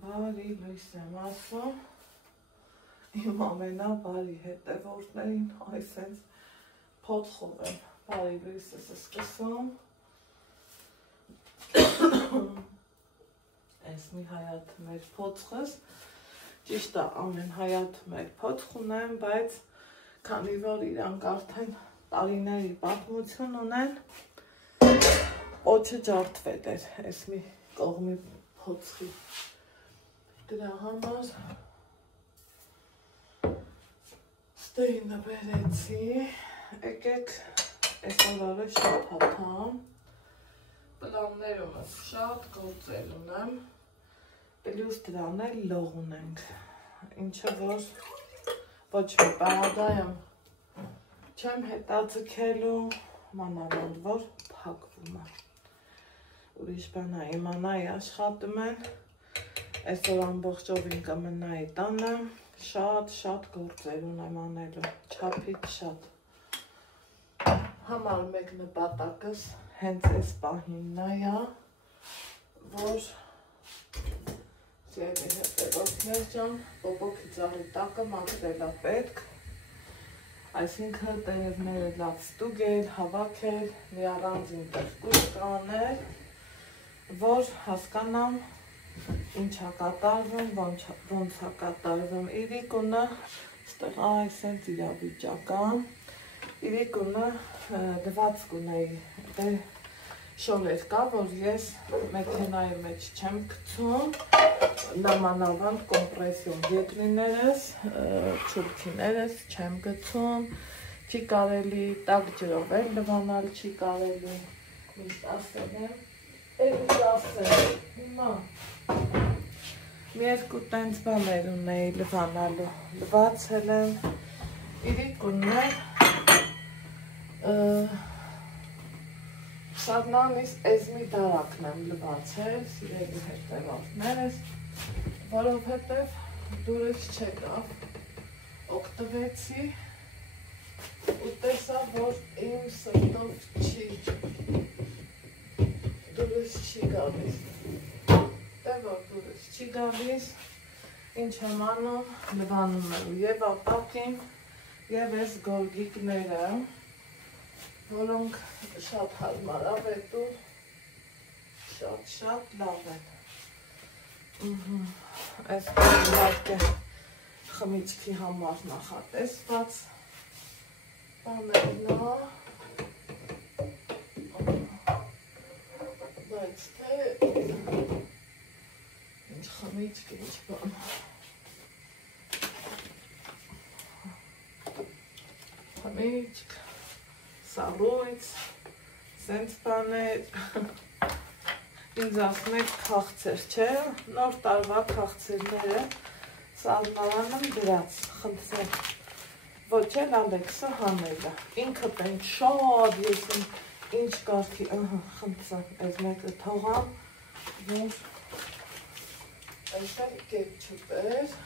Բարի լույս եմ ասում, իմ ամենաբարի հետևորդներին այսենց փոթխով եմ բարի լույսս սկսում, այս մի հայատ մեր փոթխս, ճիշտ է ամեն հայատ մեր փոթխ ունեմ, բայց քանի որ իրանք արդեն տարիների պատմություն ունեն, օջը ջարդվել էր այս մի կողմի փոթխի, դրա համար ստեյնը բերեցի, եկեք այս օրը շատ հաթամ, պլաններումս շատ գործեր ունեմ, պլյուս դրան էլ լող ունենք, ինչը որ ոչ մի պարագայում չեմ հետաձգելու, մանավանդ որ փակվում է, ուրիշ բանա իմանայի աշխատում են, այսօր ամբողջովին կմնայի տանը, շատ գործեր ունեմ անելու, չափից շատ, համար մեկ նպատակս հենց այս պահինն է, որ Սիրելի հետևորդներ ջան, պոպոքի ծառի տակը մաքրել է պետք, այսինքն տերևները լավ ստուգել, հավաքել, մի առանձին տեղ կուշ կանել, որ հասկանամ ինչ է կատարվում, ոնց է կատարվում, Իրիկունը ստեղ այսենց իրավիճական, Իրիկունը դված կունեի, շորեր կա, որ ես մեքենայի մեջ չեմ գցում, նամանավանդ կոմպրեսիոն գետնիներս, չուրքիներս չեմ գցում, չի կարելի տաք ջրով էլ լվանալ, չի կարելի, միշտ ասել եմ, էլի ասել, հիմա մի երկու տենց բաներ ունեի լվանալու, լվացել եմ, Իրիկունն է, Շարնանից այս մի դարակն եմ լվացել, սիրելի հետևորդներս, որովհետև դուրս չեկավ, օգտվեցի ու տեսա, որ իմ սրտով դուրս չի գալիս, որ դուրս չի գալիս, ինչ եմ անում, լվանում եմ և ապակին, և այս գորգիկները, որոնք շատ հարմարավետ ու շատ լավ են, այս իհարկե խմիչքի համար նախատեսված բաներն է, բայց թե ինչ խմիչք, ինչ բան, խմիչք, սալույց, սենց բաներ, ինձ ասմեք քաղցեր չէ, նոր տարվա քաղցերները սալմարանը դրած, խնդրեմ, ոչ էլ Ալեքսը հանելը, ինքը պենք շատ ես ինչ կարգի, խնդրեմ, այս մեկը թողամ, որ այսել կետչուպ էր,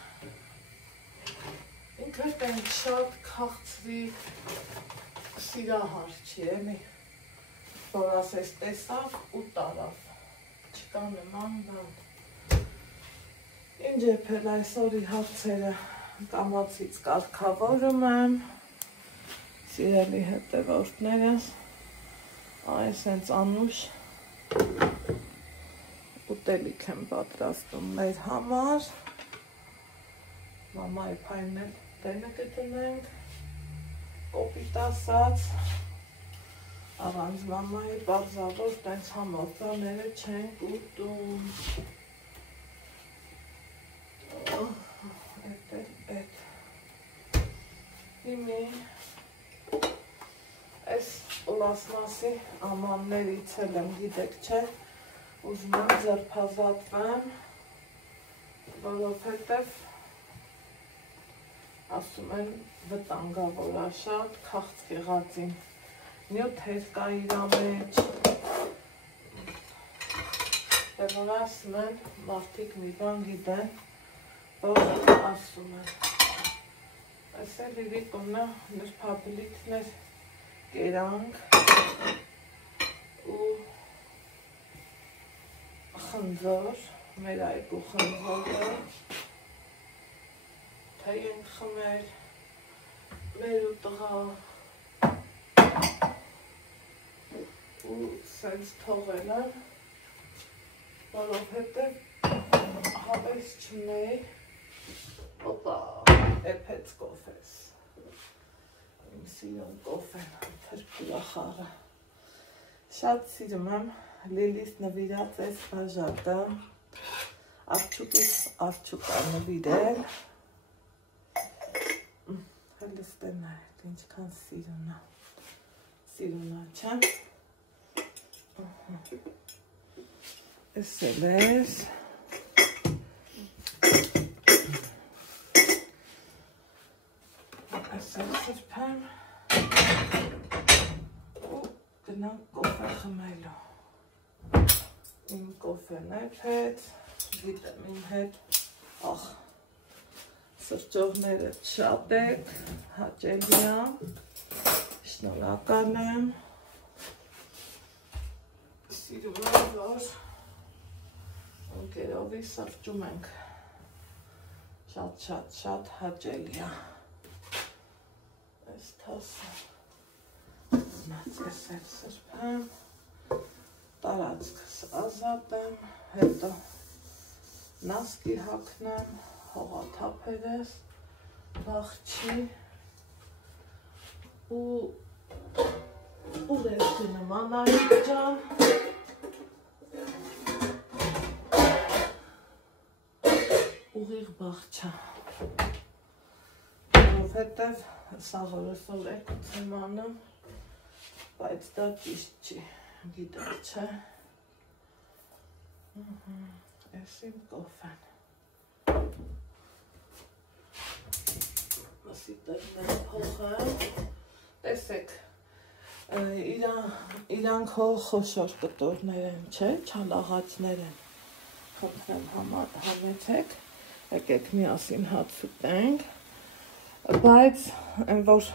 ինքը պենք շատ քաղցրի սիրահար չի էլի, որ ասես տեսավ ու տարավ, չկա նման բան, ինչ եփել այսօրի հարցերը կամացից կարգավորում եմ, սիրելի հետևորդներս, այս հենց անուշ ուտելիք եմ պատրաստում մեր համար, մամայի փայնն էլ տենը կտնենք, կոպիտ ասած, առանց մամայի պարզավոր տենց համով բաները չենք ուտում, էտ, հիմի, այս պլասմասի ամաններից էլ եմ գիտեք չէ, ուզում եմ ձերբազատվեմ, որովհետև ասում են վտանգավոր է շատ, քաղցկի ղածին նյութեր կա իրա մեջ, որ ասում են, մարդիկ մի բան գիտեն, որ ասում են, այս էլ Իրիկունը նրբաբլիթներ կերանք ու խնձոր, մեր այգու խնձորը, թե ենք խմեր, մեր ու տղա ու սենց թողել եմ, որովհետև հավես չնեի, օպա, էպեց կոֆես, իմ սիրուն կոֆեն, թրպուրախաղը, շատ սիրում եմ, Լիլիս նվիրած ես բաժատը, արջուկա նվիրել, հելստեն է, ինչքան սիրունա չէ, ես էլ ես, ես էլ սրպեմ, ու գնանք կոֆե խմելու, իմ կոֆեն է պետ, գիտեմ իմ հետ, սրճողները շատ եք, հաճելի եմ, շնորհակալ եմ, սիրում եմ, որ ընկերովի սրճում ենք, շատ հաճելի է, այս թասը, ես էլ սրպեմ, տարածքս ազատեմ, հետո նասկի հագնեմ, հողաթափերս, բաղջի ու ռեստի նման այլ ջան, ուղիղ բաղջա, որովհետև սաղորեսոր եկուց եմ անում, բայց դա ճիշտ չի, գիտեք չէ, ես իմ կոֆեն, Մսիտերները փոխեմ, տեսեք, իրանք խոշոր կտորներ են, չէ, չալաղացներ են, խնդրեմ համեցեք, եկեք միասին հաց ուտենք, բայց որ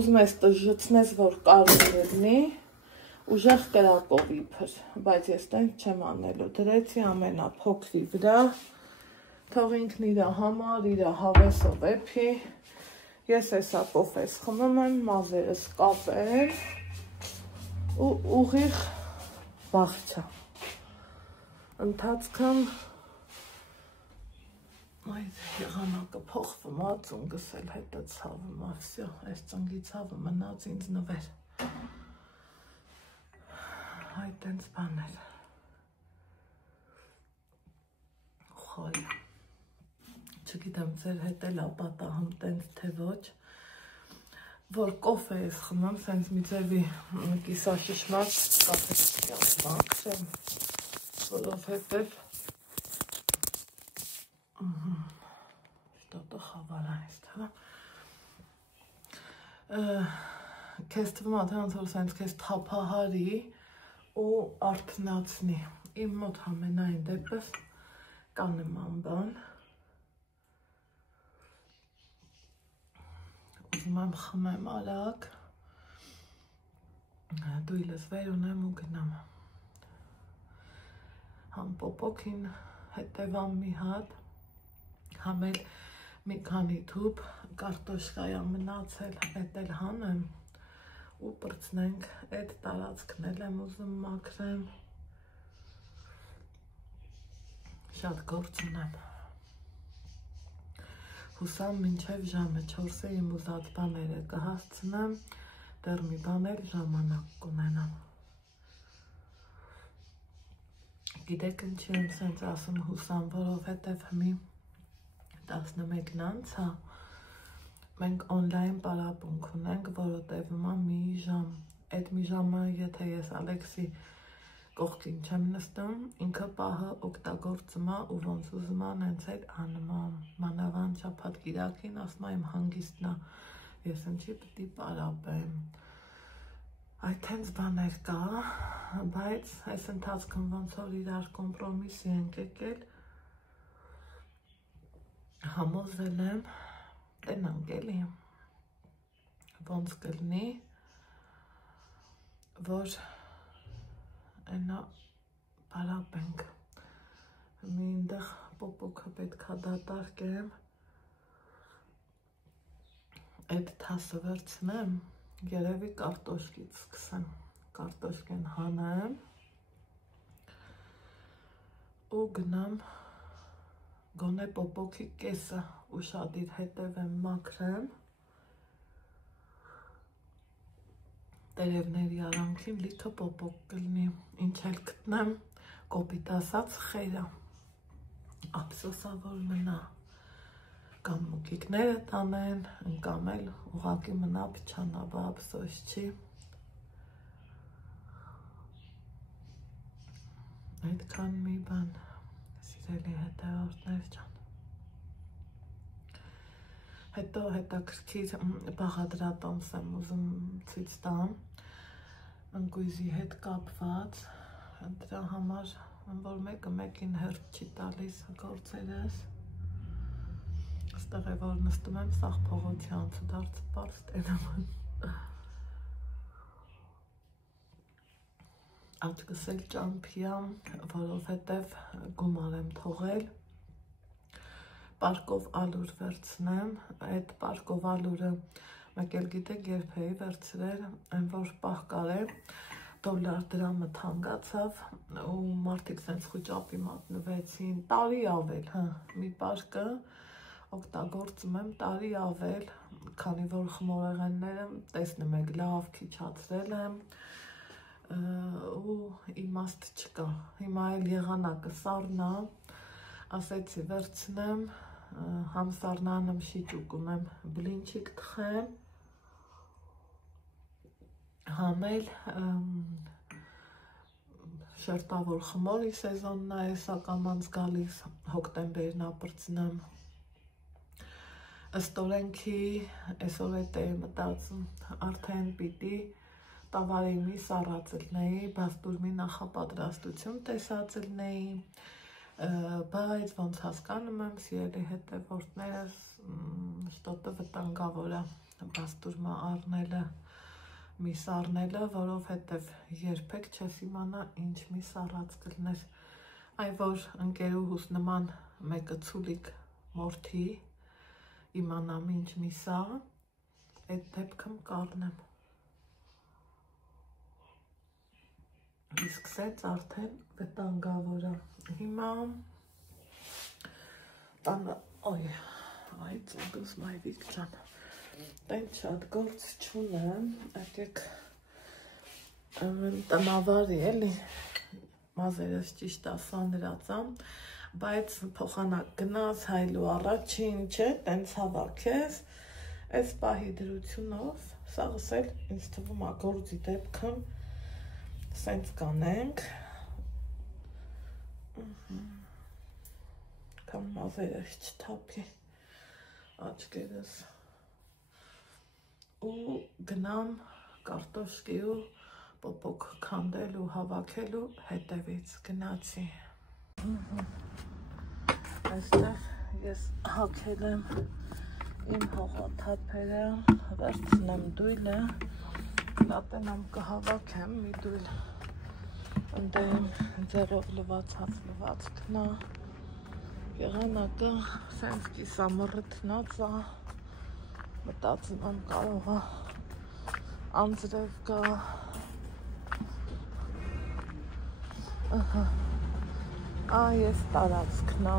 ուզում ես տժժցնես, որ կարող եղնի, ուժեղ կրակով իբր, բայց ես տենց չեմ անելու, դրեցի ամենափոքրի վրա, թող ինքն իրա համար, իրա հավեսով էփի, ես էսա կոֆես խմում եմ, մազերս կապել ու ուղիղ բաղջա, ընթացքն այդ եղանակը փոխվում, ածունգս էլ հետը ցավում, վсё, այս ծնգի ցավը մնաց ինձ նվեր, այդ տենց բաներ, խոյ, չգիտեմ ձեր հետ էլ ապատահում տենց թե ոչ, որ կոֆե ես խմում, սենց մի ձևի կիսաշշմակ կապեցիան մաքրեմ, որովհետև что-то խավար այս, քեզ թվում է, թե ոնց որ սենց քեզ թափահարի ու արթնացնի, իմ մոտ ամենայն դեպս կա նման բան, ուզում եմ խմեմ արագ, դու իլս վեր ունեմ ու գնամ, համ պոպոքին հետևամ մի հատ, համ էլ մի քանի թուփ կարտոշկայա մնացել, էդ էլ հանեմ ու պրծնենք, էդ տարածքն էլ եմ ուզում մաքրեմ, շատ գործ ունեմ, հուսամ մինչև ժամը 4-ը իմ ուզած բաները կհասցնեմ, դեռ մի բան էլ ժամանակ կունենամ, գիտեք ինչի եմ սենց ասում հուսամ, որովհետև մի 11-ն անցա, մենք օնլայն պարապունք ունենք, որը տևում է մի ժամ, այդ մի ժամը եթե ես Ալեքսի կողքին չեմ նստում, ինքը պահը օգտագործում է ու ոնց ուզում է նենց էլ անում է, մանավանդ շաբաթ կիրակին ասում է իմ հանգիստն է, ես ինչի պիտի պարապեմ, այդ հենց բաներ կա, բայց այս ընթացքում ոնց որ իրար կոմպրոմիսի ենք եկել, համոզվել եմ, տենանք էլի, ոնց կլինի, որ այնա պարապենք, Մինտեղ պոպոքը պետքա դատարկեմ, այդ թասը վերցնեմ, երևի կարտոշկից սկսեմ, կարտոշկեն հանեմ ու գնամ գոնե պոպոքի կեսը ուշադիր հետևեմ մաքրեմ, տերևների արանքին լիքը պոպոք կլինի, ինչ էլ գտնեմ, կոպիտ ասած խերա, ափսոսավոր մնա, կամ մուկիկները տանեն, կամ էլ ուղղակի մնա փչանա, բա ափսոս չի։ Այդքան մի բան, սիրելի հետևորդներ ջան։ Հետո հետաքրքիր բաղադրատոմս եմ ուզում ցույց տամ, ընկույզի հետ կապված, դրա համար, որ մեկը մեկին հերթ չի տալիս գործերս, ստեղ է որ նստում եմ, սաղ փողոցի անցուդարձ պարզ տենում եմ։ Աչքս էլ ճամփյա, որովհետև գումար եմ թողել, պարկով ալուր վերցնեմ, այդ պարկով ալուրը մեկ էլ գիտեք երբ էի վերցրել, այն որ պահ կարել, դոլար դրամը թանկացավ ու մարդիկ սենց խուճապի մատնվեցին, տարի ավել, մի պարկը օգտագործում եմ տարի ավել, քանի որ խմորեղենները տեսնում եք լավ քիչացրել եմ ու իմաստ չկա, հիմա էլ եղանակը սառնա, ասեցի վերցնեմ, համ սառնան եմ շիճուկ ունեմ, բլինչիկ թխեմ, համ էլ շերտավոր խմորի սեզոնն է սականանց գալիս, հոկտեմբերն ապրծնեմ, ըստ օրենքի այսօր էտ էի մտածում, արդեն պիտի տավարի մի սառածլնեի, բաստուրմի նախապատրաստություն տեսածլնեի, բայց ոնց հասկանում եմ, սիրելի հետևորդներս, շտոտը վտանգավոր է բաստուրմը առնելը, միս առնելը, որովհետև երբեք չես իմանա ինչ մի սառած կլներ, այ որ ընկերուհուս նման մեկը ցուլիկ մորթի, իմանամ ինչ միսա, այդ դեպքում կառնեմ։ Իսկ սենց արդեն վտանգավոր է, հիմա տանը, այ ծուգս մայրիկ ճան, տենց շատ գործ չունեմ, եկեք տնավարի էլի, մազերս ճիշտ ասանրացամ, բայց փոխանակ գնաց հայլու առաջին չէ, տենց հավաքես, այս պահի դրությունով, սաղս էլ ինձ թվում է գործի դեպքում, սենց կանենք, կամ մազերս չթափի, աչկերս, ու գնամ կարտոշկի ու պոպոք քանդել ու հավաքելու հետևից գնացի։ Այստեղ ես հագել եմ իմ հողաթափերը, վերցնեմ դույլը, լատենամ կհավաքեմ մի դույլ, ընդեմ ձերով լվացքն է, եղանակը սենց կիսամռը տնած է, մտածում եմ կարող է անձրև կա, այս տարածքն է,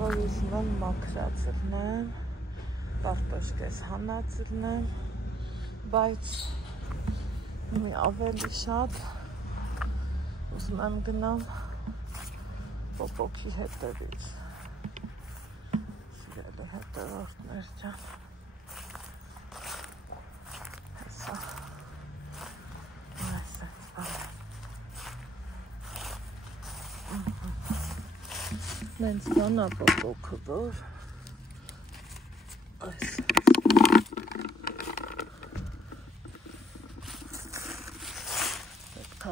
որ ուզում եմ մաքրածլնեմ, կարտոշկես հանածլնեմ, բայց մի ավելի շատ ուզում եմ գնամ պոպոքի հետևից, սիրելի հետևորդներ ջան, հեսա, այսպես բան, նենց բանա պոպոքը, որ այսպես,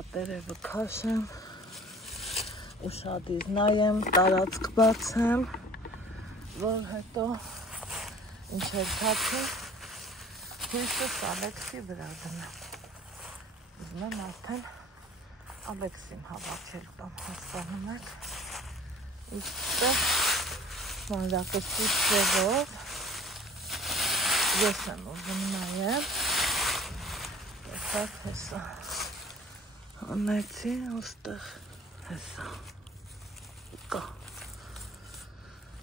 տերևը քաշեմ, ուշադիր նայեմ, տարածք բացեմ, որ հետո ինչ էլ թափի, հույսս Ալեքսի վրա դնեմ։ Ուզում եմ արդեն Ալեքսին հավաքել տամ, հասկանում եք։ Իստը մանրակրկիտ ձևով ես եմ ուզում նայեմ տեսած հեսա անեցի ուստեղ հեսա կա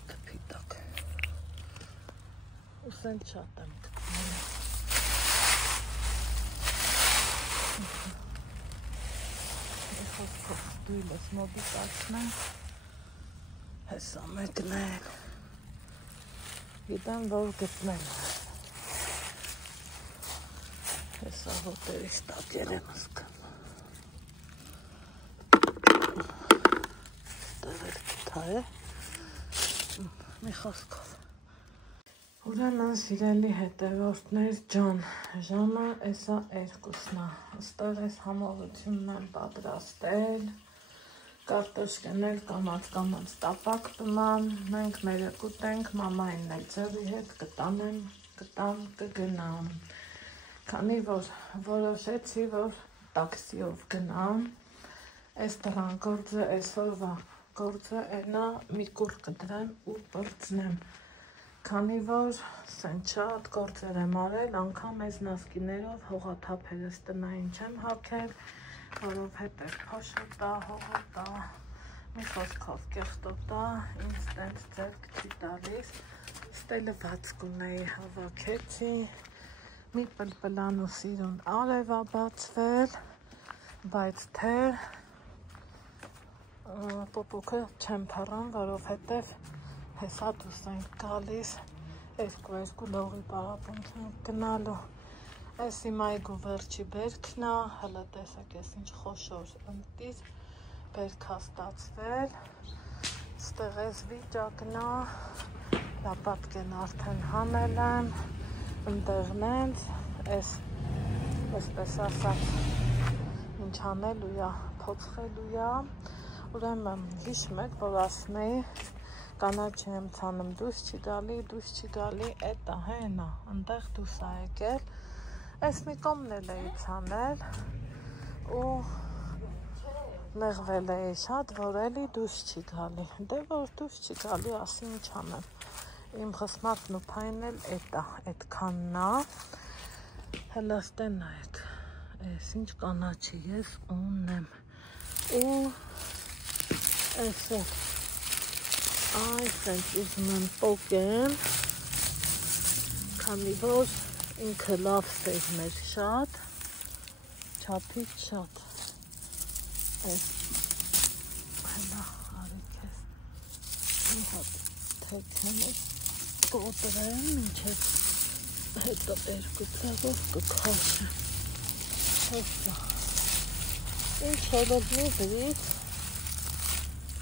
թփիտակ ուսեն շատ եմ գտնում խոսքով դույլս մոբի տացնեմ հեսա մեկնել գիտեմ որ գտնել հեսա հոտերից տակեր եմ ասկան ստեղ էլ գտա է մի խոսքով ուրեմն սիրելի հետևորդներ ջան ժամը էսա 2-ն է ստեղ ես համողությունն եմ պատրաստել կարտոշկեն էլ կամած տապակ տման, մենք մերեկուտ ենք, մամային էլ ձևի հետ կտամ, կգնամ, քանի որ որոշեցի, որ տաքսիով գնամ, այս տղան գործը այսօրվա գործը էնա մի կուր կդրեմ ու բրձնեմ, քանի որ սեն շատ գործեր եմ արել, անգամ այս նասկիներով հողաթափերս տնային չեմ հագել, որովհետև փոշը տա, հողը տա, մի խոսքով կեղտով տա, ինձ տենց ձերք չի տալիս, ստելված կունեի հավաքեցի, մի պլպլան ու սիրուն արև ա բացվել, բայց թե պոպոկը չեմ փռան, որովհետև հեսա դուրս ենք գալիս, երկու լողի պարապունք ենք գնալու, այս իմ այգու վերջի բերքն է, հլը տեսեք ես ինչ խոշոր ընտիր բերքա ստացվել, ստեղ ես վիճակն է, լապատկեն արդեն հանել եմ, ընդեղն ենք, այսպես ասած ինչ հանելու է, փոցխելու է, ուրեմն հիշում եք, որ ասում էի, կանաչի եմ ցանում դուրս չի գալի, էտա հենա, ընդեղ դուրս է եկել, այս մի կոմն էլ էի ցանել ու նեղվել էի շատ, որ էլի դուրս չի գալի, դե որ դուրս չի գալի, ասի ինչ անեմ, իմ խսմատն ու փայն էլ էտքանն է, հլաստեն նայեք, այս ինչ կանաչի ես ունեմ ու այս էլ այս ենք ուզում եմ պոկեմ, քանի որ ինքը լավ սերմ էր շատ, չափից շատ, այս հենա արիք ես, մի հատ թեքեն ես կոտրեմ, մինչև հետո երկու ծավով կքաշեմ, հոսա, ինչ հոլոդնի վրից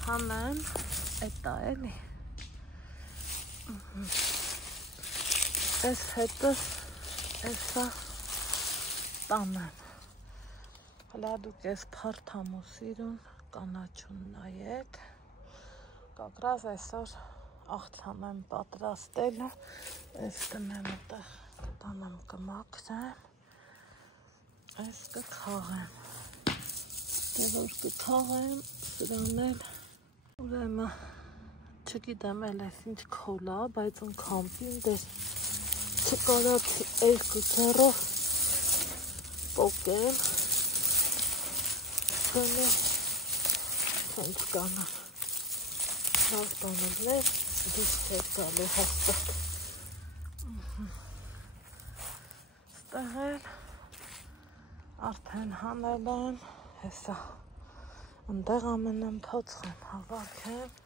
հանեմ, էտա էլի, այս հետը Էսա տանեմ, հլա դուք ես պարթամ ու սիրուն կանաչուն նայեք, կակրազ այսօր աղցան եմ պատրաստելը, այս տնեմ ըտեղ կտանեմ կմաքրեմ, այս կքաղեմ, դե որ կքաղեմ, սրան էլ ուրեմն չգիտեմ էլ ես ինչ քոլա, բայց ընքամպին դեր չկարացի երկու ձեռով պոկեմ, սենե սենց կանան, լավ տանելներ, դուս չեր գալու հաստատ, ստեղ էլ արդեն հանել եմ, հեսա, ընդեղ ամենեմ փոցխեմ, հավաքեմ,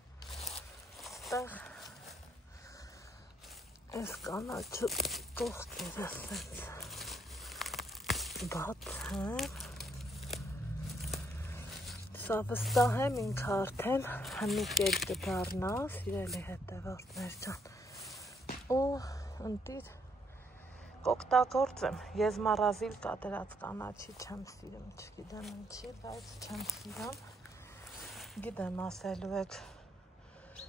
ստեղ այս կանաչը կողքերը սենց բացեմ, սա վստահ եմ ինքը արդեն հնիկել կդառնա, սիրելի հետևորդներ ջան, ու ընտիր կօգտագործեմ, ես մառազիլ կադրած կանաչի չեմ սիրում, չգիտեմ ինչի, բայց չեմ սիրում, գիտեմ ասելու եք,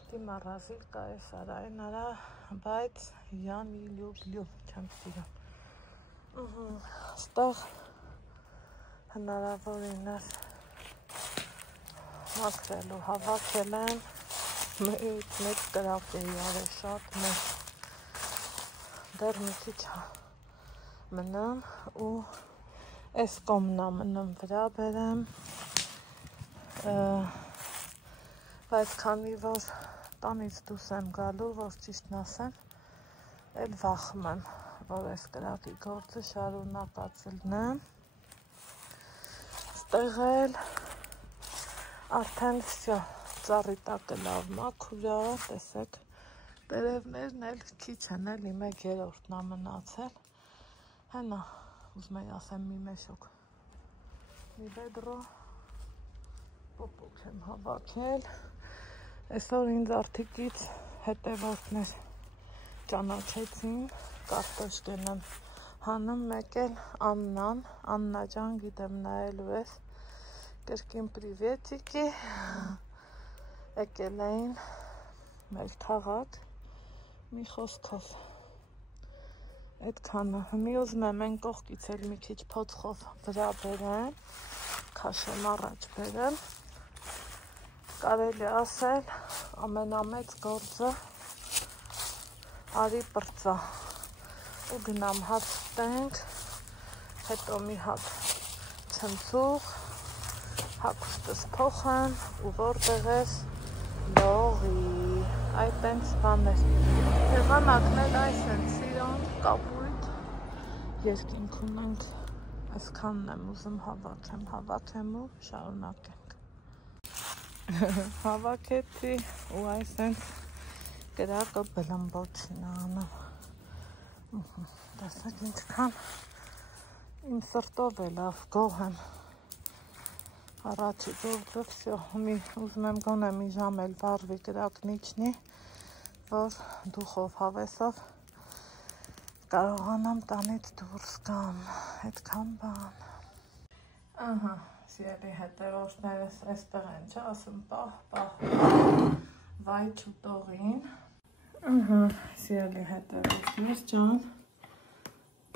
դիմառազիլ կա ես արային արա, բայց յան լյուբ չեմ սիրում, ստեղ հնարավոր ինես մաքրելու հավաքել եմ, մեծ կրակ էի արել շատ մեծ դեռ մի քիչ մնամ ու այս կողմն մնամ վրա բերեմ բայց քանի որ տանից դուրս եմ գալու որ ճիշտն ասեմ էլ վախում եմ որ այս կրակի գործը շարունակած լինեմ ստեղ էլ արդեն վсё ծառի տակը լավ մաքուր է տեսեք տերևներն էլ քիչ են էլի 1/3-ն է մնացել հենա ուզում եի ասեմ մի մեշոք մի վեդրո պոպոկ եմ հավաքել այսօր ինձ արդիկից հետևորդներ ճանաչեցին կարտոշկեն եմ հանում մեկ էլ Աննա ջան գիտեմ նայելու ես կրկին պրիվետիկի եկել էին մեր քաղաք մի խոսքով այդքանը մի ուզում եմ են կողքից էլ մի քիչ փոցխով վրա բերեմ քաշեմ առաջ բերեմ կարելի ասել ամենամեծ գործը արի պրծա ու գնամ հաց ստենք հետո մի հատ ցնցուղ հագուստս փոխեմ ու որտեղ ես լողի այդ տենց բաներ եղանակն էլ այս են սիրուն կապույտ երկինք ունենք այսքանն եմ ուզում հավաքեմ ու շարունակենք հավաքեցի ու այս են կրակը բլմբոչն անում տեսեք ինչքան իմ սրտով է լավ գոհ եմ առաջի գործը վсё ուզում եմ գոնե մի ժամ էլ վառվի կրակն իջնի որ դուխով հավեսով կարողանամ տանից դուրս գամ այդքան բան ահա սիրելի հետևորդներս այստեղ են չէ ասում պահ վայ չուտողին ահա սիրելի հետևորդներ ջան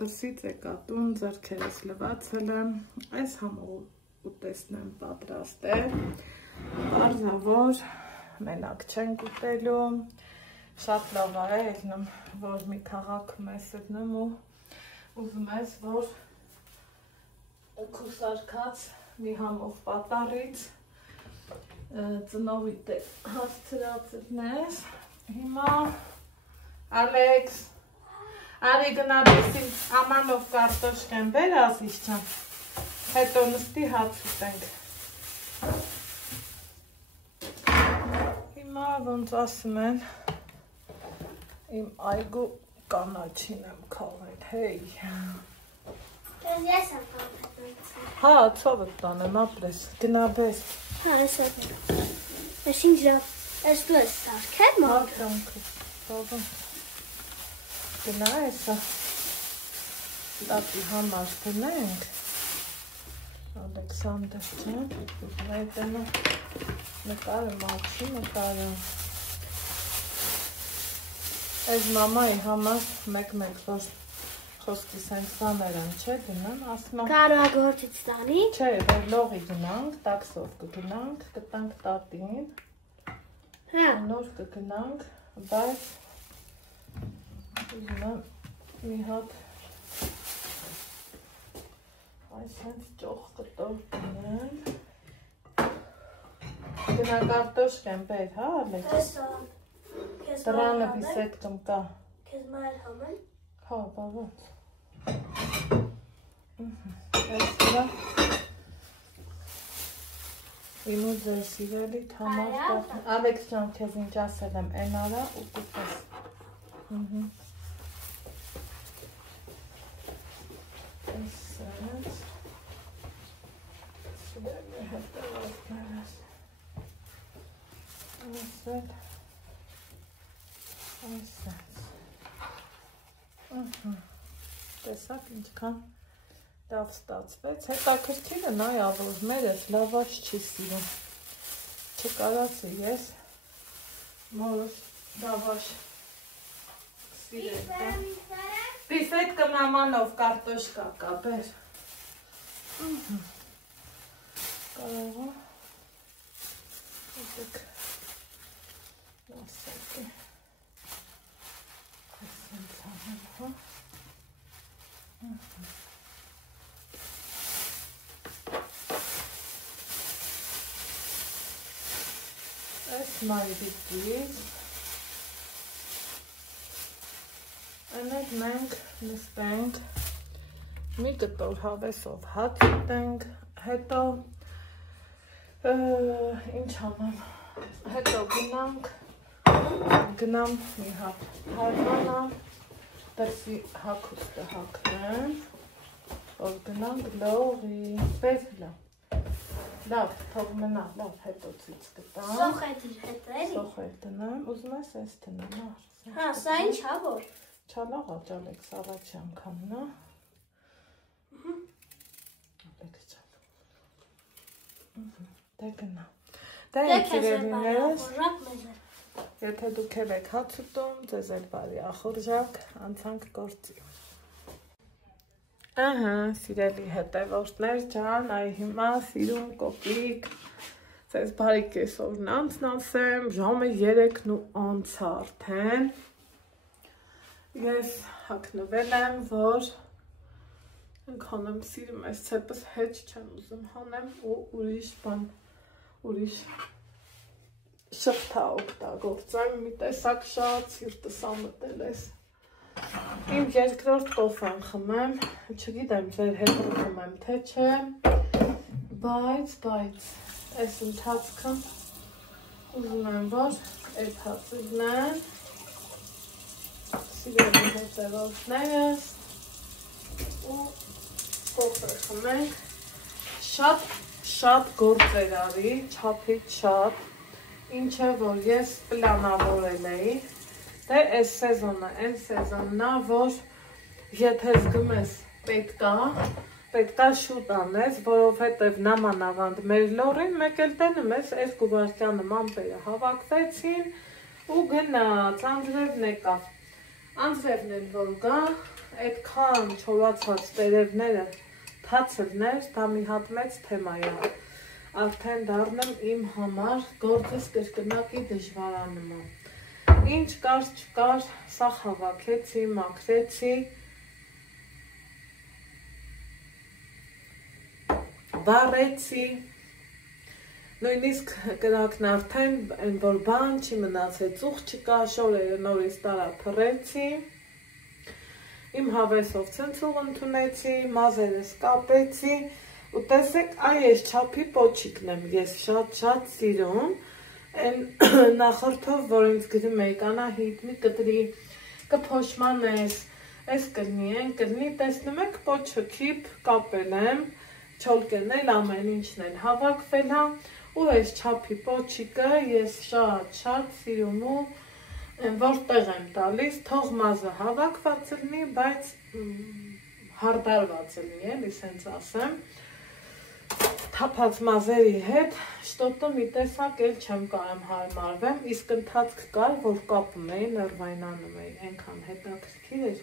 դրսից եկա տուն ձեռքերս լվացել եմ այս համով ուտեստն եմ պատրաստել պարզա որ մենակ չենք ուտելու շատ լավ է ելնում որ մի քաղաքում ես ելնում ու ուզում ես որ քուսարկած մի համով պատառից ծնովիդ հասցրած ելնես հիմա Ալեքս արի գնա դեսին ամանով կարտոշկեն բեր ասիս ջան հետո նստի հաց ուտենք հիմա ոնց ասում են իմ այգու կանաչին եմ քաղել հեյ ես եմ քաղել հա ցովը տանեմ ապրես գնա բես հա ես եմ այսինչ ես դու ես տարքել մոտ թողում գնա էսա տատի համար գնենք Ալեքսանդր ջան այդտեղ նկարը մաքրի նկարը այս մամայի համար մեկ-մեկ որ խոսքի սենց բաներ են չէ գնան ասում եմ կարող գործից տանի չէ որ լողի գնանք տաքսով կգնանք կտանք տատին հա նոր կգնանք բայց ուզում եմ մի հատ այսպես ճոխ կտոր տնեմ գնա կարտոշկեն բեր հա Ալեքս դրանը բիսեtkım կա քեզ մայր համեն հա բավոց այսինքն Իմու ձեր սիրելի համար Ալեքս ջան քեզ ինչ ասել եմ են արա ու կուտես Այսպես սիրելի հետևորդներս այսպես տեսակ ինչքան լավ ստացվեց հետաքրքիրը նայա որ մերս լավաշ չի սիրում չկարացի ես մորս լավաշ սիրել Բիսեtkım ամանով կարտոշկա կա բեր կարող է Այս մայրիկից Անեք մենք նստենք մի կտոր հավեսով հաց ուտենք, հետո ինչ անեմ, հետո գնամ մի հատ հարմանամ, դրսի հագուստը հագնեմ, որ գնանք լողի, պես լավ, թող մնա, լավ, հետո ցույց կտամ։ Սոխեդիր հետո էլի։ Սոխեդ տնեմ, ուզում ես այս տնեմ, հա, սա ինչ հա որ։ Չալաղ աջալեք սավաչի անգամ, նա։ Դե գնա։ Դե ծիրելիներս, եթե դուք եք հաց ուտում, ձեզ էլ բարի ախորժակ, անցանք գործի։ Ահա, սիրելի հետևորդներ ջան, այ հիմա սիրուն կոպիկ, ձեզ բարի կեսօրն անցնասեմ, ժամը 3:00 արդեն։ Ես հագնվել եմ, որ ընքան եմ սիրում այս ցեպս հետ չեմ ուզում հանեմ ու ուրիշ շղթա օգտագործեմ, մի տեսակ շատ սիրտս ամտել ես։ Իմ երկրորդ կոֆեն խմեմ, չգիտեմ ձեր հետ խմեմ թե չէ, բայց այս ընթացքը ուզում եմ, որ այդ հացը լնեն, սիրելի հետևորդներս ու կոֆե խմենք, շատ գործեր արի, չափից շատ, ինչ է, որ ես պլանավորել էի, դե այս սեզոնը, այն սեզոննա, որ եթե զգում ես պետքա շուտ անես, որովհետև նամանավանդ մեր լորին մեկ էլ տենում ես, այս գուվարկյանը մանպերը հավաքվեցին ու գնաց, անձրևն եկավ, անձրևն էլ որ գա, այդքան չորացած տերևները թացրներ, դա մի հատ մեծ թեմա է, արդեն դառնեմ իմ համար գործս կրկնակի դժվարանում է, ինչ կար չկար, սա հավաքեցի, մաքրեցի, վառեցի, նույնիսկ կրակն արդեն, այն որ բան չի մնացել, ծուխ չկա, շորերը նորից տարա փռեցի, իմ հավեսով ցնցուղ ընդունեցի, մազերս կապեցի, ու տեսեք, այս չափի պոչիկն եմ ես շատ սիրում, այն նախորդով, որ ինձ գրում էի կանահիտ, մի կտրի, կփոշմանես, այս կրնի, այն կրնի, տեսնում եք պոչը քիփ կապել եմ, չոլկեն էլ ամեն ինչն էլ հավաքվել հա, ու այս չափի պոչիկը ես շատ սիրում ու որտեղ եմ տալիս, թող մազը հավաքված լինի, բայց հարդարված լինի, էլի սենց ասեմ, թափած մազերի հետ, շտոտը մի տեսակ էլ չեմ կարեմ հարմարվեմ, իսկ ընթացք կար, որ կապում էի, նրվայնանում էի, ենքան հետաքրքիր էր։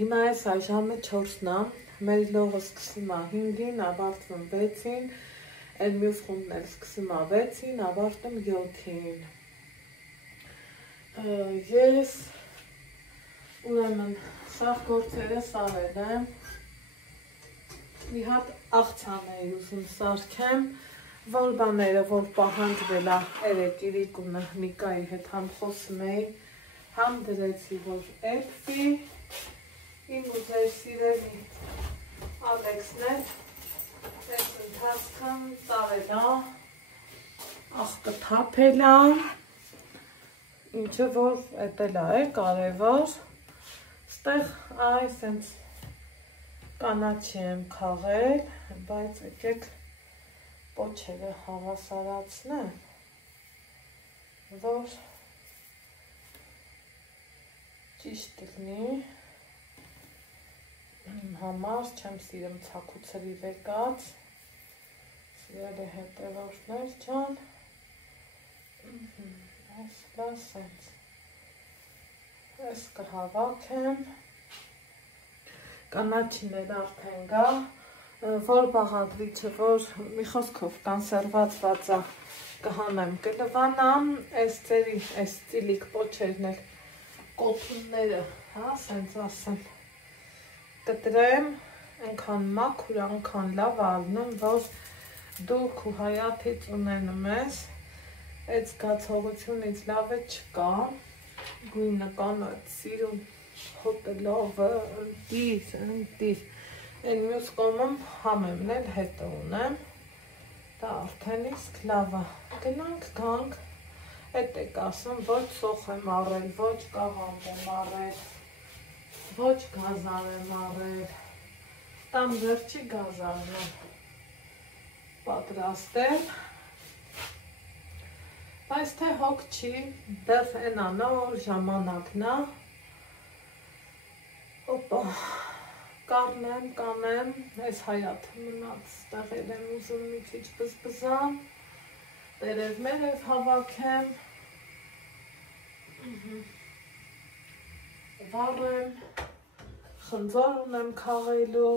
Հիմա այս ժամը 4-ն է, մեր լողը սկսում է 5-ին, ավարտվում 6-ին, այն մյուս խումբն էլ սկսում է 6-ին, ավարտում 7-ին։ Ես ուրեմն սաղ գործերը սարել եմ, մի հատ աղցան էի ուզում սարքեմ, որ բաները, որ պահանջվել է երեկ Իրիկունը Նիկայի հետ համ խոսում էի, համ դրեցի, որ էպվի, իմ ու ձեր սիրելի Ալեքսն է, այս ընթացքն ծավել է, աղբը թափել է, ինչը որ էտել է կարևոր, ստեղ այսենց կանաչի եմ քաղել, բայց եկեք պոչերը հավասարացնեմ, որ ճիշտ լինի, իմ համար չեմ սիրում ցակուցրի վեկած, սիրելի հետևորդներ ջան, այս լասենց, այս կհավաքեմ, կանաչին էլ արդեն գա, որ բաղադրի չէ, որ մի խոսքով կանսերվացված է կհանեմ կլվանամ, այս ծերի, այս ծիլիկ պոչերն էլ կոթունները, հա, սենց ասեմ, կտրեմ, ենքան մաքուր, ենքան լավ ալնում, որ դուք ու հայաթից ունենում ես, այդ զգացողությունից լավ է չկա, գույնը կանոց սիրում հոտելովը, ընտիր, են մյուս կոմում համեմն էլ հետո ունեմ, դա արդեն իսկ լավ է, գնանք գանք, այդ եք ասում, ոչ սոխ եմ առել, ոչ կաղանդ եմ առել, ոչ գազար եմ առել, տամ վերջի գազարն եմ պատրաստել, բայց թե հոգ չի, դեռ ենա նոր ժամանակն է, օպա, կանեմ, այս հայաթը մնաց, տեղել եմ ուզում մի քիչ բզբզամ, տերև-մերև հավաքեմ, վառեմ, խնձոր ունեմ քաղելու,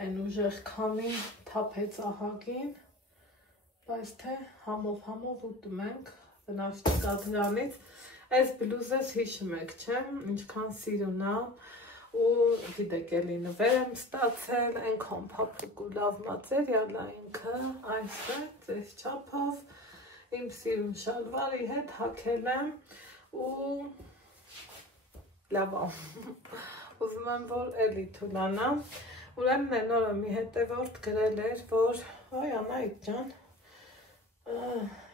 են ուժեղ քամին թափեց ահագին, բայց թե համով ուտում ենք, վնաս չկա դրանից, այս բլուզես հիշում եք, չեմ, ինչքան սիրուն է, ու գիտեք էլի նվեր եմ ստացել, այնքան փափուկ ու լավ մատերիալ է ինքը, այս է, ձեզ չափով, իմ սիրուն շալվարի հետ հագել եմ, ու լավ է, ուզում եմ, որ էլի թուլանամ, ուրեմն են օրը մի հետևորդ գրել էր, որ, ոյ Անահիտ ջան,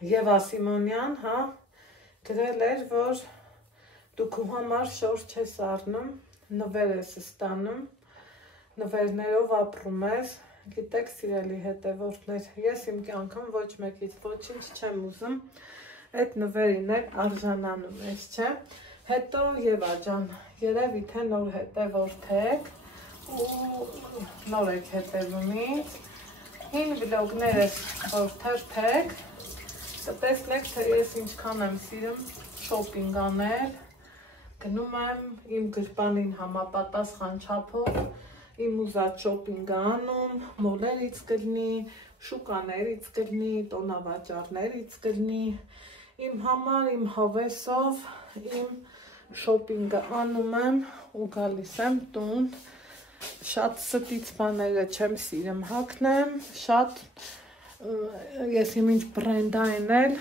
Եվա Սիմոնյան, հա, գրել էր, որ դու քո համար շոր չես առնում, նվեր ես ստանում, նվերներով ապրում ես, գիտեք սիրելի հետևորդներ, ես իմ կյանքում ոչ մեկից ոչինչ չեմ ուզում, այդ նվերին էլ արժանանում ես, չէ, հետո Եվա ջան, երևի թե նոր հետևորդ եք, ու նոր եք հետևում ինձ, հին վլոգներս որ թրթեք, կտեսնեք, թե ես ինչքան եմ սիրում շոպինգ անել, գնում եմ իմ գրպանին համապատասխան չափով, իմ ուզած շոպինգը անում, մոլերից կլինի, շուկաներից կլինի, տոնավաճառներից կլինի, իմ համար, իմ հավեսով, իմ շոպինգը անում եմ ու գալիս եմ տուն, շատ ստից բաները չեմ սիրում հագնեմ, շատ ես իմ ինչ բրենդային էլ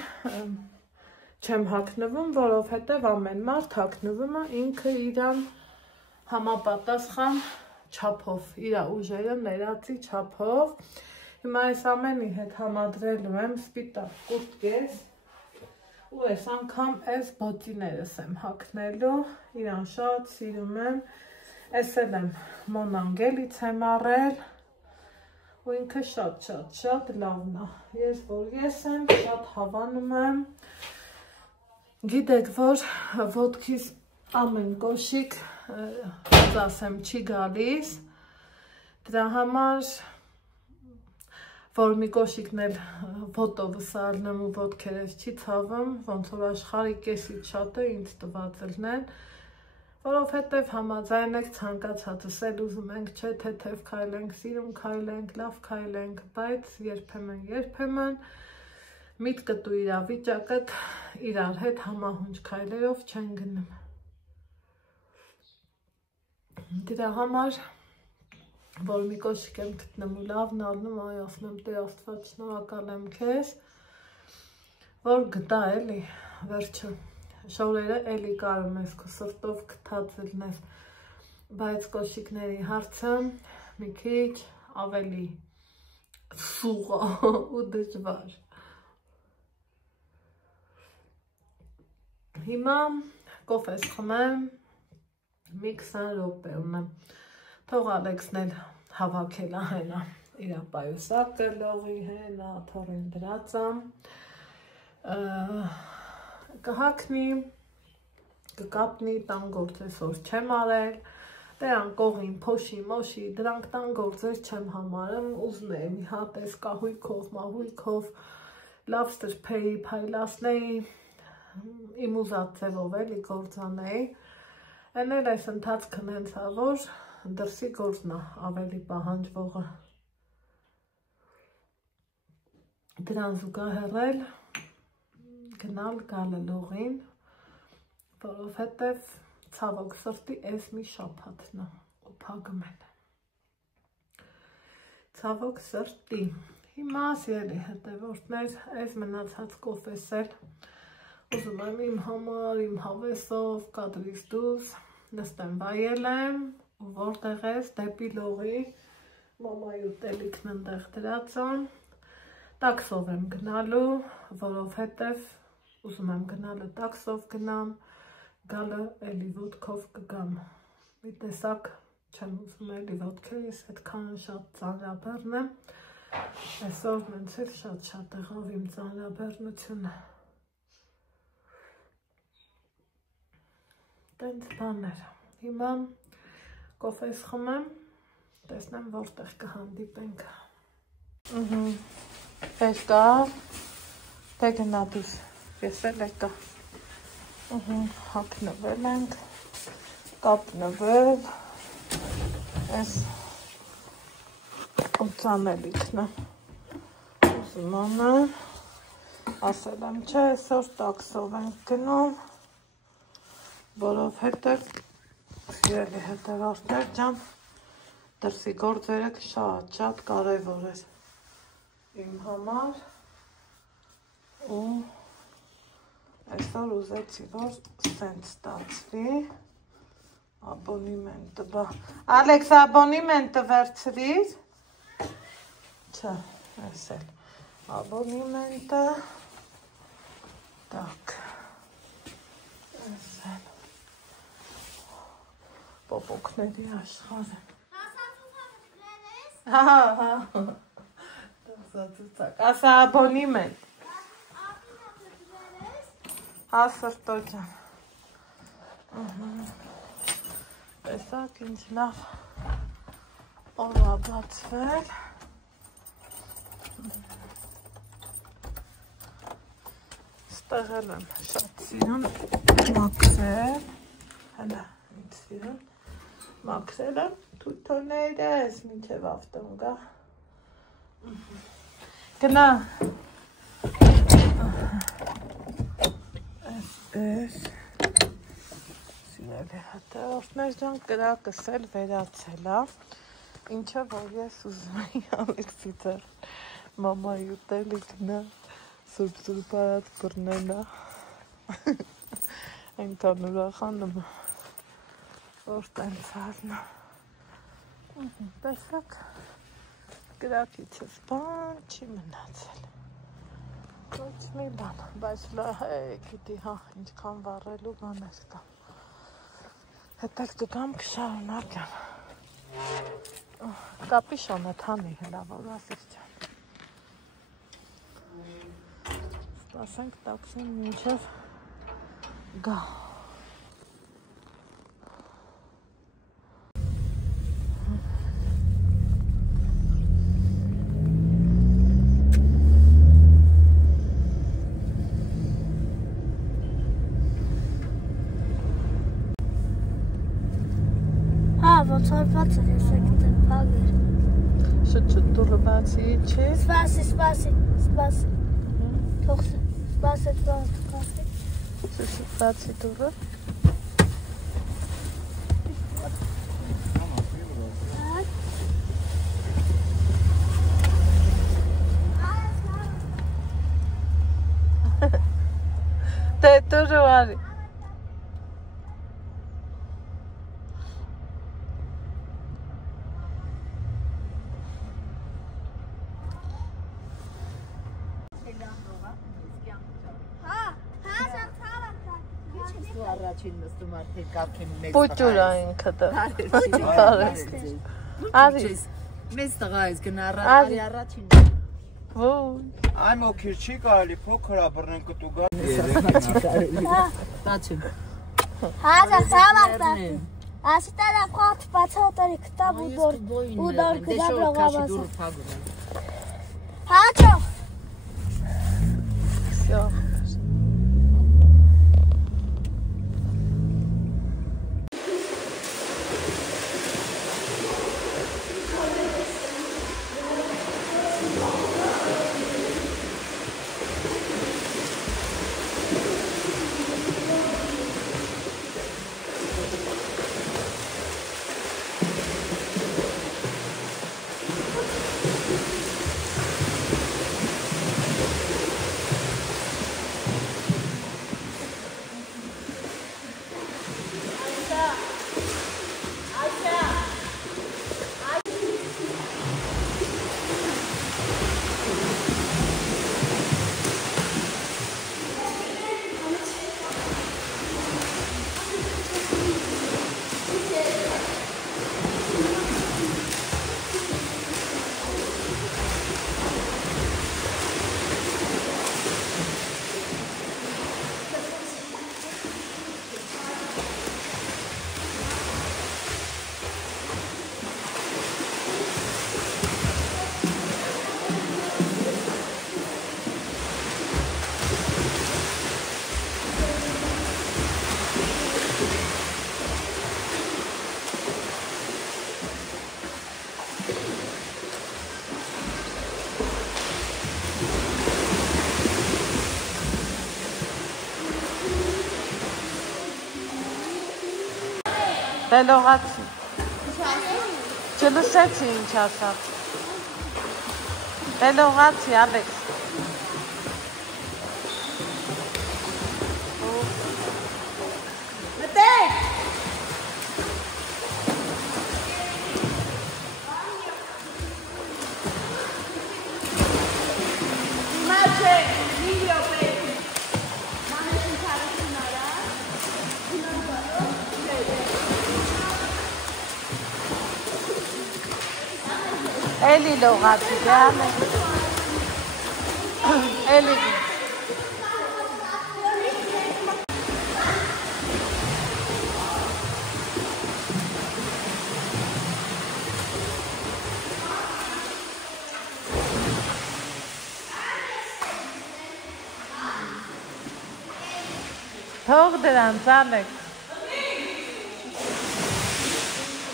չեմ հագնվում, որովհետև ամեն մարդ հագնվում է ինքը իրան համապատասխան չափով, իր ուժերը ներածի չափով, հիմա այս ամենի հետ համադրելու եմ սպիտակ կուրտկես, ու այս անգամ այս բոտիներս եմ հագնելու, իրան շատ սիրում եմ, Ես էլ եմ Մոնանգելից եմ առել ու ինքը շատ լավն է, ես որ ես եմ, շատ հավանում եմ, գիտեք որ ոտքիս ամեն կոշիկ, ասեմ չի գալիս, դրա համար, որ մի կոշիկն էլ ոտովս առնեմ ու ոտքերես չի ցավում, ոնց որ աշխարհի կեսից շատը ինձ տվածելն են, որովհետև համաձայն եք ցանկացածս էլ ուզում ենք, չէ, թեթև քայլենք, սիրուն քայլենք, լավ քայլենք, բայց երբեմն միտքդ ու իրավիճակդ իրար հետ համահունչ քայլերով չեն գնում։ Դրա համար, որ մի կոշիկ եմ գտնում ու լավն առնում, այ ասում եմ Տեր Աստված շնորհակալ եմ քեզ, որ գտա էլի, վերջը։ Շորերը էլի կարում ես քո սրտով գտած լինես, բայց կոշիկների հարցը մի քիչ ավելի սուղ ու դժվար։ Հիմա կոֆես խմեմ, մի 20 րոպե ունեմ, թող Ալեքսն էլ հավաքել է հենա, իր պայուսակը լողի հենա, թորին դրածամ, կհակնի, կկապնի, տան գործես որ չեմ արել, դրան կողին, փոշի, մոշի, դրանք տան գործես չեմ համարում, ուզում եմ մի հատ ես կահույքով, մահույքով, լավ սրբեի, փայլասնեի, իմ ուզած ձևով էլի գործանեի, են էլ այս ընթացքն հենց որ դրսի գործն է ավելի պահանջվողը, դրան զուգահեռել, գնալ գալը լողին, որովհետև ցավոք սրտի էս մի շաբաթն է ու փակում են։ Ցավոք սրտի, Հիմա սիրելի հետևորդներ, այս մնացած կոֆես էլ ուզում եմ իմ համար, իմ հավեսով, կադրից դուրս նստեմ վայել եմ ու որտեղ ես դեպի լողի մամայի ուտելիքն ընդեղ դրածոն տաքսով եմ գնալու, որովհետև ուզում եմ գնալը տաքսով գնամ, գալը էլի ոտքով կգամ, մի տեսակ չեմ ուզում էլի ոտքերիս այդքանը շատ ծանրաբեռն եմ, այսօր նենց էլ շատ եղավ իմ ծանրաբեռնությունը, տենց բաներ, հիմա կոֆես խմեմ, տեսնեմ որտեղ կհանդիպենք, եկա, դե գնա դուս, ես էլ եկա, հագնվել ենք, կապնվել, այս ուցանելիքն է, ուզում անեմ, ասել եմ չէ, այսօր տաքսով ենք գնում, որովհետև սիրելի հետևորդներ ջան, դրսի գործերը շատ կարևոր էր իմ համար ու այսօր ուզեցի, որ սենց ստացվի, աբոնիմենտը բա, Ալեքս աբոնիմենտը վերցրիր, չէ, այս էլ, աբոնիմենտը, տակ, այս էլ, պոպոկների աշխարհ եմ, ասա աբոնիմենտ, Սրտո ջան, տեսակ ինձ լավ օր ա բացվել, ստեղ էլ եմ շատ սիրուն մաքրել, հələ ինձ սիրուն մաքրել եմ, թույթոներս մինչև ավտոն գա, գնա, Այսպես, սիրելի հետևորդներ ջան, կրակս էլ վերացել է, ինչը որ ես ուզում էի Ալեքսից էլ մամայի ուտելիքն է, սուրբ արած բռնելը, այնքան ուրախանում է, որ տենց ալն է, տեսակ, կրակիցս բան չի մնացել, ոչ մի բան, բայց գիտի հա, ինչքան վառելու բաներ կա, հետել կգամ կշարունակեմ, կապիշոնը թանի հլա, որ ասիր չան, սպասենք տաքսին մինչև գա, Ոնց որ բաց է տեսեք փագեր։ Շուտ դուրը բացի չէ։ Սպասի։ Թող սպասի։ Շուտ բացի դուրը։ Դե դուրը արի։ Առաջին նստում արդեն կապքեն մեծ Պուճուր այնքը դա։ Արի։ Մեծ տղա ես գնա առաջին։ Ոյ։ Այ մոքիր չի կարելի փոքր ա բռնեն կտու գա։ Տաչում։ Հազա սավարտա։ Ասիտա դա փոթ բացոտերի կտավ ու դոր կդա բլոգավասը։ Հաչո։ Всё. Դե լողացի։ Չլսեցի ինչ ասաց։ Դե լողացի, Ալեքս։ Մտեք։ Էլի լողացի, դե Ալեքս։ Էլի։ Թող դրանց, Ալեքս։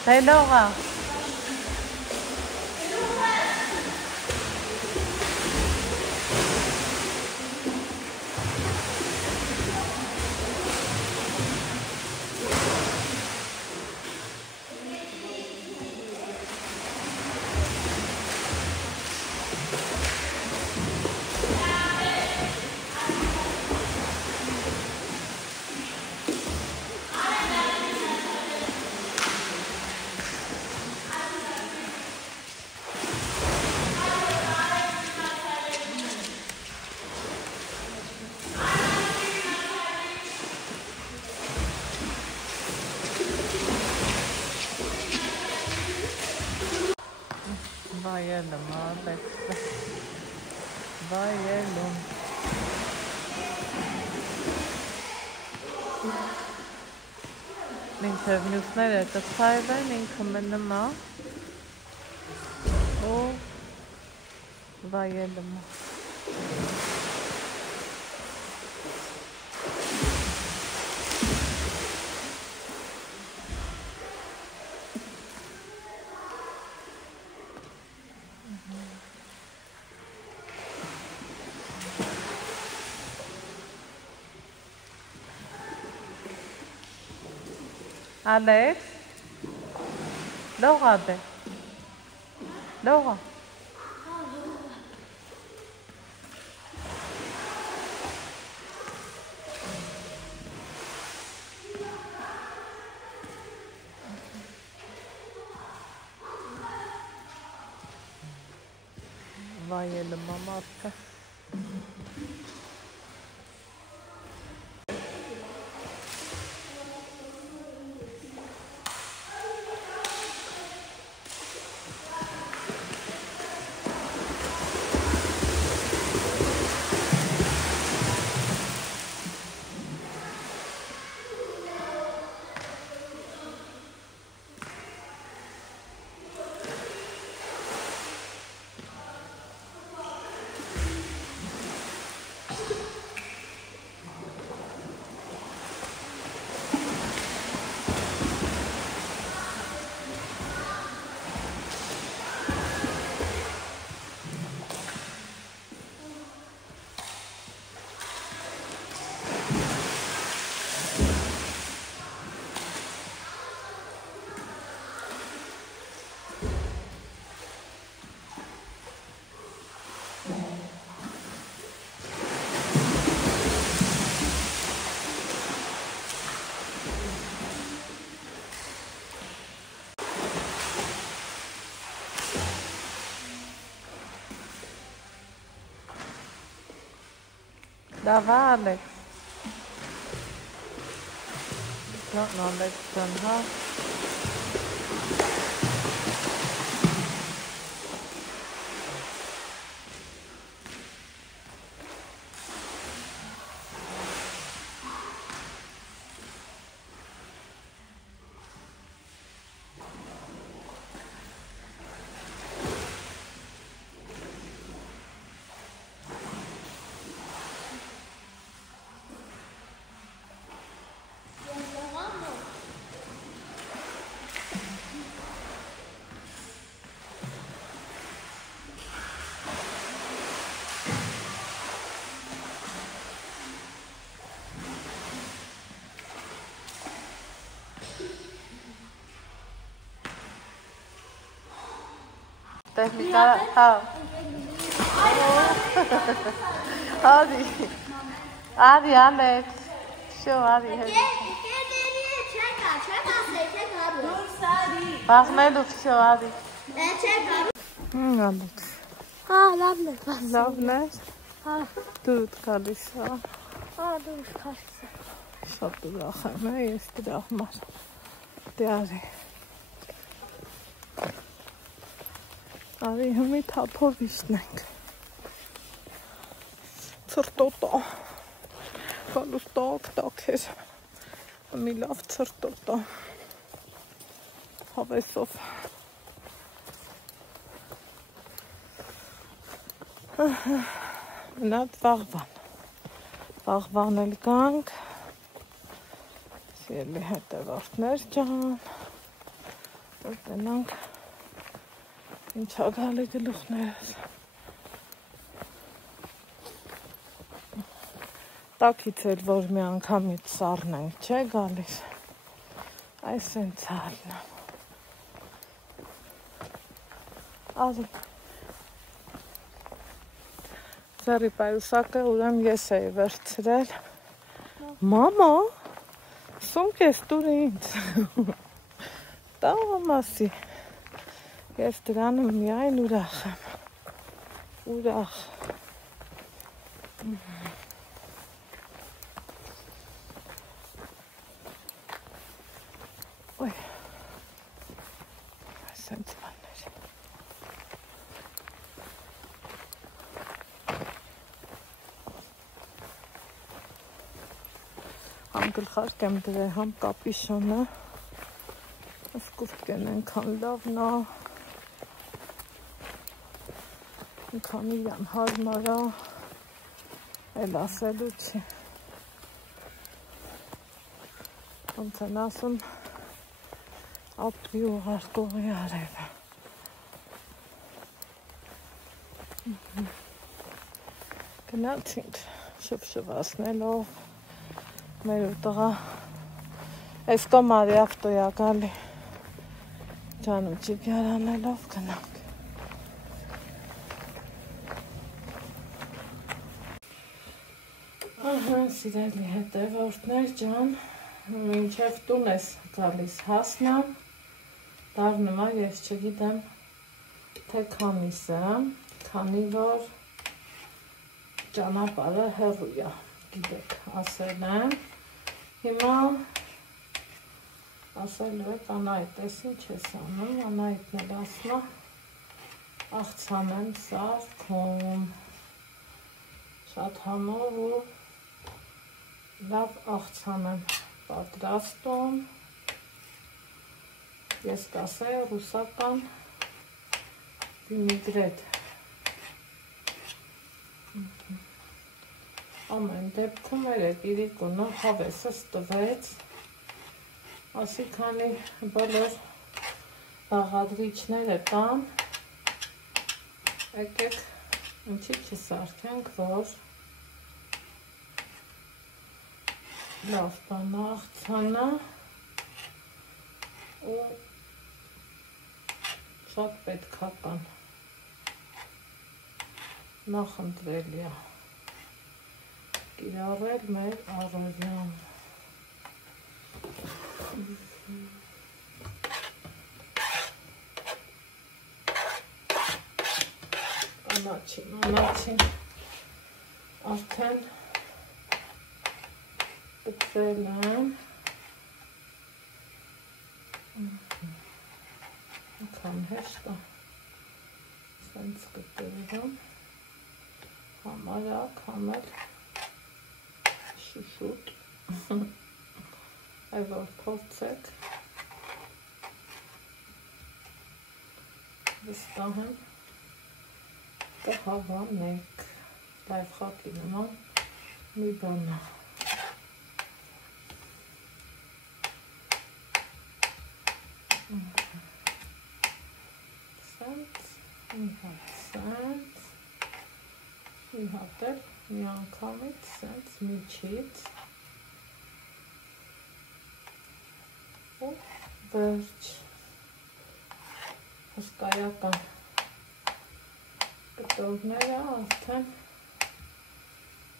Դե լողա։ Vayelum, Ալեքսը, վայելում։ Մինչև մյուսները կցայվեն, ինքը մնում է ու վայելում։ Ալեքս, լողա դե, լողա։ Վայելում մարդը։ Давай, Алекс. Not Alex, huh? տեխնիկա, հա։ Արի, արի, Ալեքս, շո, արի, հետ։ Բաղնելու, շո, արի։ Ալեքս։ Հա, լավն է, Լավն է։ Դուդ գալիս, հա։ Հա, դու քաշես։ Շատ ուրախ եմ, ես դրա համար։ Դե արի։ Արի հիմի թափով իշնենք։ Ցրտոտո։ Գալուս տակ էր։ Մի լավ ցրտոտո։ Հավեսով։ Մնաց վաղվան։ Վաղվան էլ գանք։ Սիրելի հետևորդներ ջան։ Որ տնանք ինչա գալի գլուխներս։ Տակից էլ որ մի անգամից սառնենք, չէ գալիս։ Այս են ցալն։ Արի։ Ձերի պայուսակը ուրեմ ես էի վերցրել։ Մամա, սումք ես տուր ինձ։ Տաղամասի։ Ես դրանում միայն ուրախ եմ։ Ուրախ։ Ոյ։ Այսենց բաններ։ Համ գլխարկ եմ դրել, համ կապիշոնը։ Սկուրտկեն ենքան լավն է։ Ենքան իրան հարմար է։ Էլ ասելու չի։ Ոնց են ասում ապրի ուղարկողի արևը։ Գնացինք շվշվացնելով մեր ուտղա այս կոմարի ավտոյա գալի ջանում ճիգարանելով գնանք։ Ահա, սիրելի հետևորդներ ջան, մինչև տուն ես գալիս հասնամ, դառնում է ես չգիտեմ թե քանիսը, քանի որ ճանապարհը հեռու է, գիտեք, ասել եմ, հիմա ասելու եք Անահիտ, ես ինչ ես անում, Անահիտն էլ ասում է աղցան եմ սարքում, շատ համով ու լավ աղցան եմ պատրաստում, ես կասեի ռուսական վինիգրետ։ Ամեն դեպքում երեք իրիկունը հավեսս տվեց, ասի քանի բոլոր բաղադրիչները կան, եկեք ինչի չսարքենք, որ լավ բան աղցանը ու շատ պետքական նախընտրելի է կիրառել մեր առօրյան։ Անաչին արդեն գտել եմ, անգամ հեշտ է, սենց գտել համարակ, համել շուշուտ, այ որ փորձեք, վստահ եմ կհավանեք, լայվ խապի նման մի բան է։ Սենց, մի հատ սենց, մի հատ էլ մի անգամից սենց միջից ու վերջ հսկայական տորները արդեն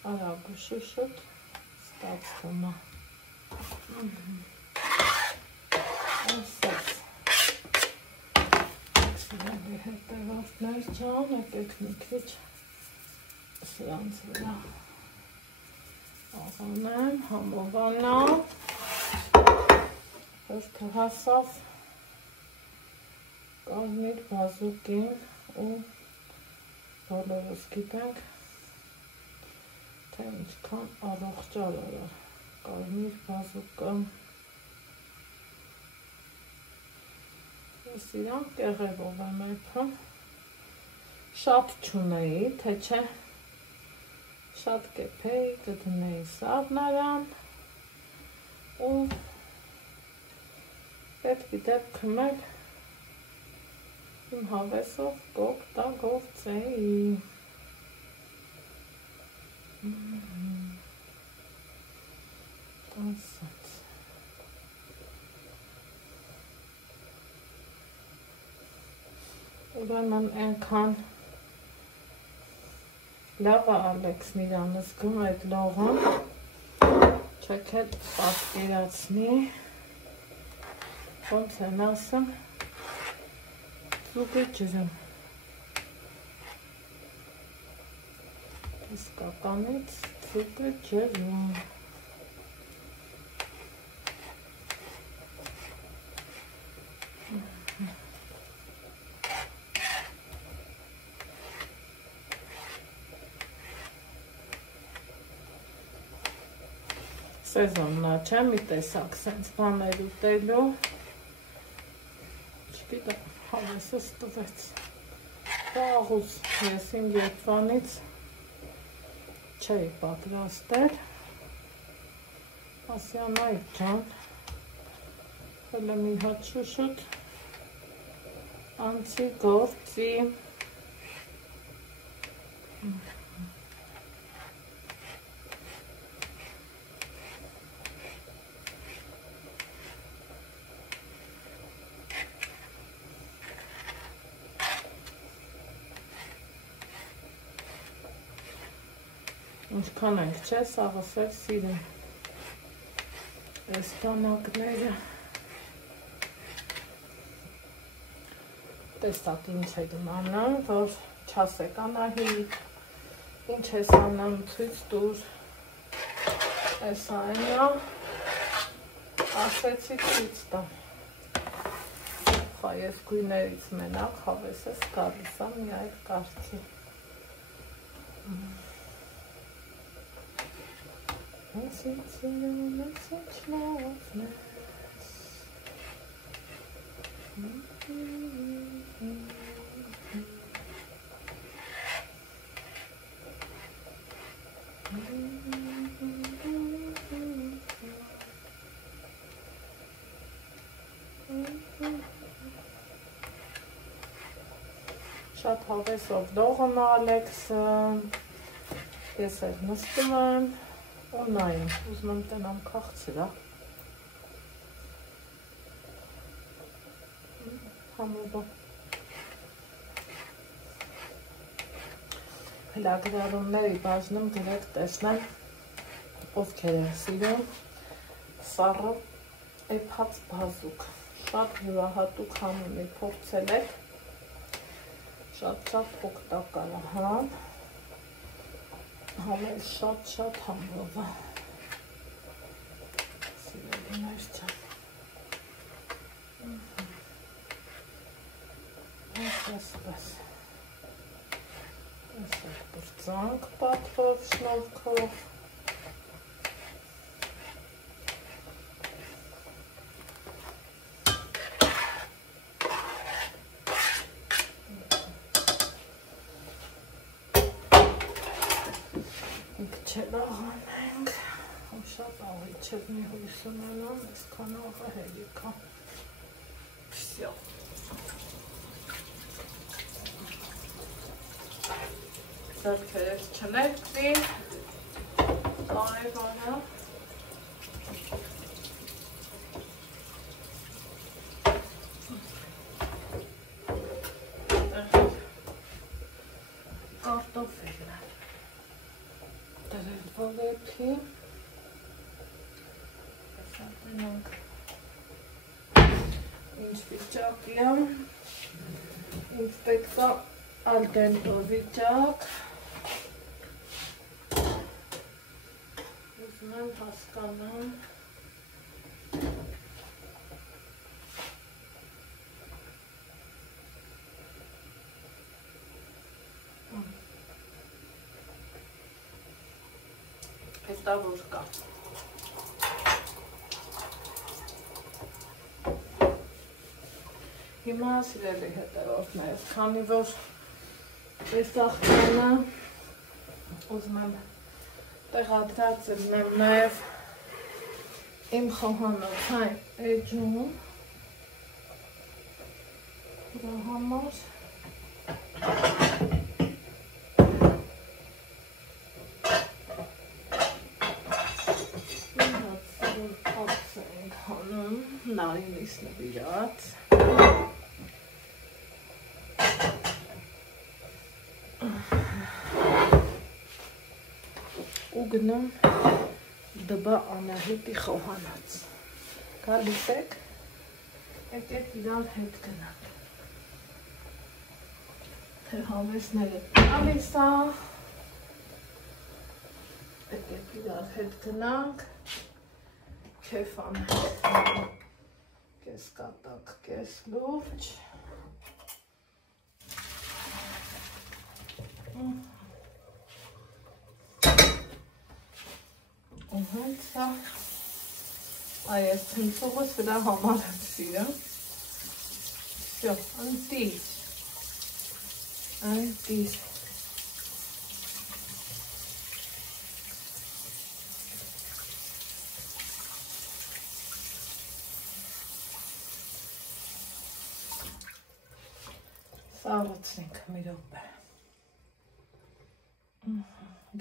արագ ու շուշուտ ստացվում է։ Այսպես։ Սիրելի հետևորդներ ջան, եկեք մի քիչ սրանց վրա աղանեմ, համովանամ, հերթը հասավ կարմիր բազուկին ու բոլորս գիտենք, թե ինչքան առողջար է կարմիր բազուկը։ Ես իրան կեղևով եմ եփում, շատ չունեի, թե չէ շատ կեփեի, կդնեի սառնարան ու պետք է դեպքմել իմ հավեսով կօգտագործեի։ Ասած։ Ուրեմն այնքան լավ է Ալեքսն իրան զգում այդ լողն, չեք էլ պատկերացնի, ոնց են ասում, ծուկը ջրում, իսկականից ծուկը ջրում։ Սեզոննա չէ, մի տեսակ սենց բաներ ուտելու, չգիտեմ, հավեսս տվեց, վաղուց ես իմ երբվանից չէի պատրաստել, ասյանայք ջան, հելը մի հատ շուշուտ անցի գործի, ինչքան ենք չէ, սաղս էլ սիրեմ այս բանակները, տեսակ ինչ է դիմանան, որ չասեք Անահիտ, ինչ ես անում ցույց տուր, այս այնա, ասեցի ցույց տամ, խա ես գույներից մենակ հավեսս գալիս եմ մի այդ կարգի, շատ հավեսով լողում է Ալեքսը, ես էլ նստում եմ, ու նայում, ուզում եմ տնամ քաղցրա, համոբա, հլագրարումների բաժնում գրեք տեսնեմ, ովքեր են սիրում, սառը էփած բազուկ, շատ յուրահատուկ համունի փորձել եք, շատ օգտակար է, հա, համել շատ համով է, սիրելիներ ջան, այսպես, այսպես բրծանք պատվով, շնորհքով, չելաղանենք, շատ աղի չետ մի հույս ունենամ, ես կան աղը հելիքա, վսյո, ձերքերես չներկվի, կարևորը, կարտոֆելն է դրել ոլեփի հեսա տնենք ինչ վիճակի եմ ինձ պետք է al dente վիճակ ուզում եմ հասկանամ հետա որ կա հիմա սիրելի հետևորդներ քանի որ այս աղջանը ուզում եմ տեղադրածել եմ նաև իմ խոհանոցային էջում դրա համար նարինիս նվիրած ու գնում դբա Անահիտի խոհանոց գալիս եք եկեք իրար հետ գնանք թե հավեսները գալիս է եկեք իրար հետ գնանք քեֆ անենք կես կատակ, կես լուրջ ու հենց է այս թնցողս վրա համար եմ սիրը վյո, անտիր Սառացնենք մի րոպե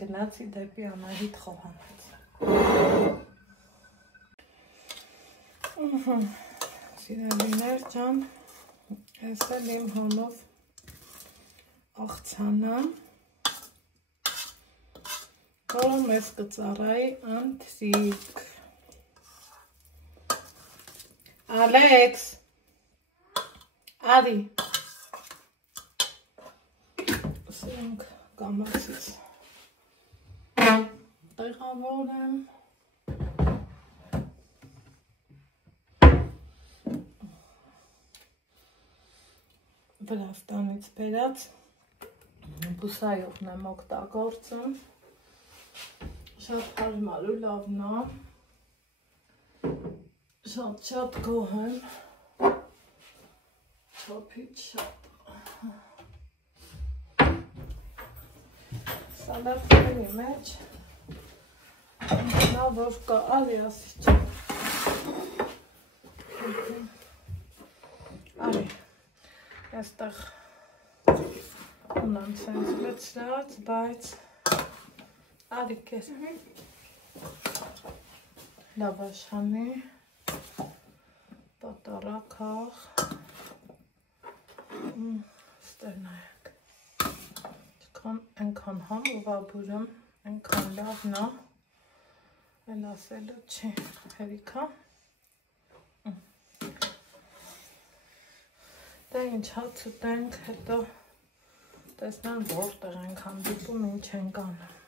գնացի դեպի Անահիտ խոհանոց սիրելիներ ջան ես էլ իմ հոնով աղցանը որը մեզ կծառայի ընթրիք Ալեքս Ադի Սրանք կամացից տեղավոր եմ Վրաստանից բերած բուսայողն եմ օգտագործում շատ հարմար ու լավն է շատ գոհ եմ չափից շատ սալատների մեջ նա որ կա ալի ասիչ ալի այստեղ ունեմ սենց լցրած բայց ալի կես լավաշանի պատարակախ ստեր նայեք Ենքան համ ուղաբուրում, ենքան լավն է, էլ ասելու չի, հերիքա Դե ինչ հաց ուտենք, հետո տեսնեմ որտեղ ենք հանդիպում, ինչ ենք անում